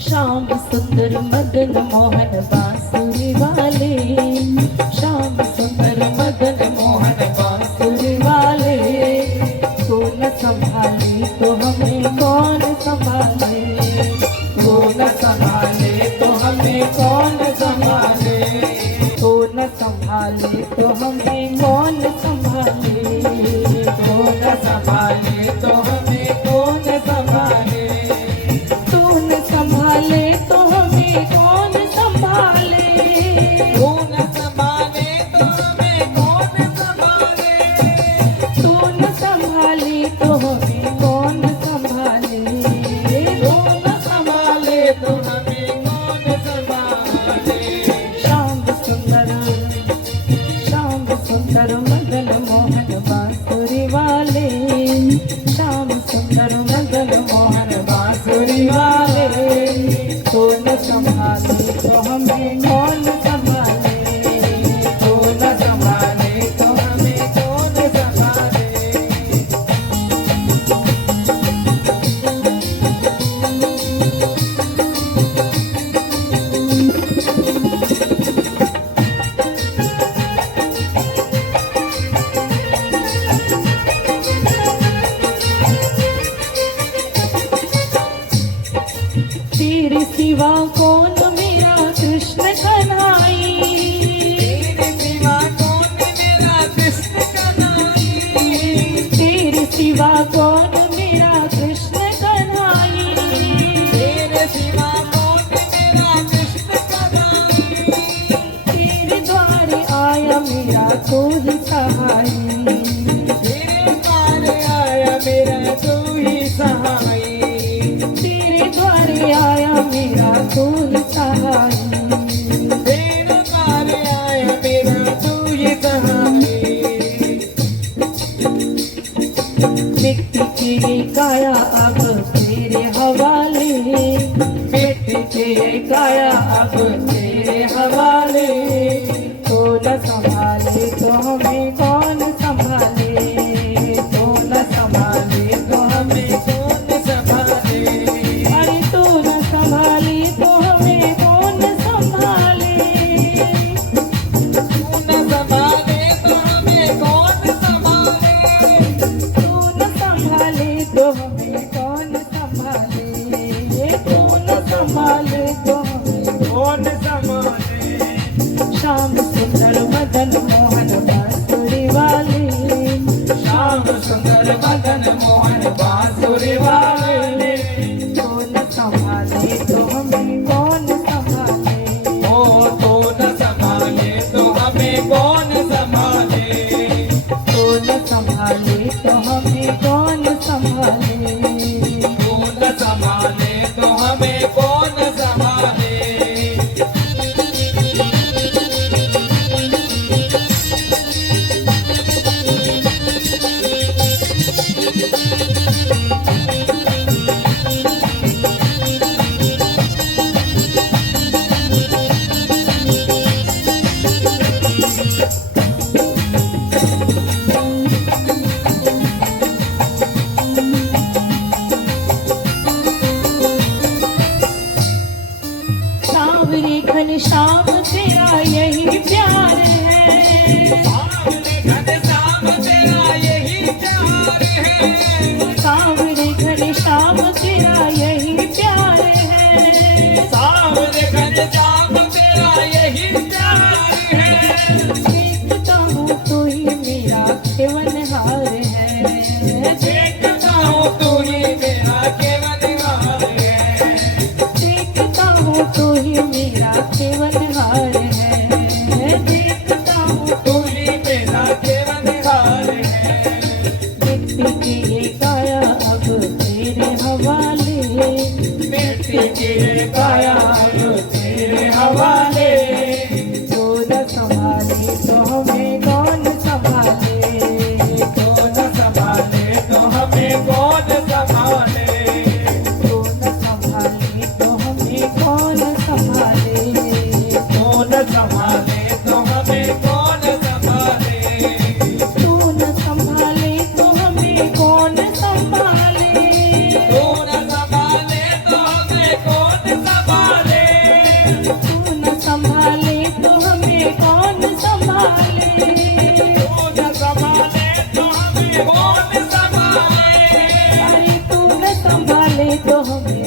श्याम सुंदर मदन मोहन बांसुरी वाले, श्याम सुंदर मदन मोहन बांसुरी वाले, कौन संभाले तो हमें कौन संभाले, कौन संभाले तो हमें कौन संभाले, कौन संभाले तो हमें कौन संभाले, कौन संभाले तो हमें कौन संभाले, कौन संभाले तो हमें कौन संभाले, कौन संभाले तो हमें कौन संभाले, कौन संभाले तो हमें कौन संभाले, कौन संभाले तो हमें कौन संभाले। श्याम सुंदर मदन मोहन बांसुरी वाले, श्याम सुंदर मदन मोहन बांसुरी वाले, कौन संभाले तो हमें कौन संभाले, कौन संभाले तो हमें कौन संभाले। तेरे सिवा कौन मेरा कृष्ण कन्हाई, तेरे सिवा कौन मेरा कृष्ण कन्हाई, तेरे सिवा कौन मेरा कृष्ण कन्हाई, तेरे सिवा कौन मेरा कृष्ण कन्हाई, तेरे द्वारे आया मेरा तू ही सहाय, तेरे द्वारे आया मेरा तू ही सहाय, आया मेरा तू ही सहाय, तेरे द्वारे आया मेरा तू ही सहाय। मिट्टी की काया अब तेरे हवाले, मिट्टी की काया अब तेरे हवाले, कौन संभाले तो हमें कौन संभाले, कौन संभाले तो हमें कौन संभाले, तो न संभाले तो हमें कौन संभाले, तू न संभाले तो हमें कौन संभाले, तू न संभाले तो हमें कौन संभाले, तू न संभाले तो हमें कौन संभाले। श्याम सुंदर मदन मोहन बांसुरी वाले, श्याम सुंदर मदन मोहन बांसुरी वाले, संभाले तो हमें कौन संभाले, ओ तो न संभाले तो हमें कौन संभाले, तो न संभाले तो हमें कौन संभाले, तो न संभाले तो हमें कौन संभाले। घनश्याम तेरा यही प्यार है, घनश्याम तेरा यही प्यार है, सावरे घनश्याम तेरा यही प्यार है, सावरे घनश्याम तेरा यही प्यार है, देखता हूँ तू ही मेरा केवनहार है, देखता हूँ तू ही मेरा केवनहार है, देखता हूँ तू ही मेरा केवनहार है, देखता हूँ तू ही मेरा केवनहार है। मिट्टी की ये काया अब तेरे हवाले, मिट्टी की ये काया अब तेरे हवाले, तू न संभाले तो हमें कौन संभाले, तू न संभाले तो हमें कौन संभाले, तू न संभाले तो हमें कौन संभाले, तू न संभाले तो हमें कौन संभाले, तू न संभाले तो हमें कौन संभाले, तू न संभाले तो हमें कौन संभाले। तो हमें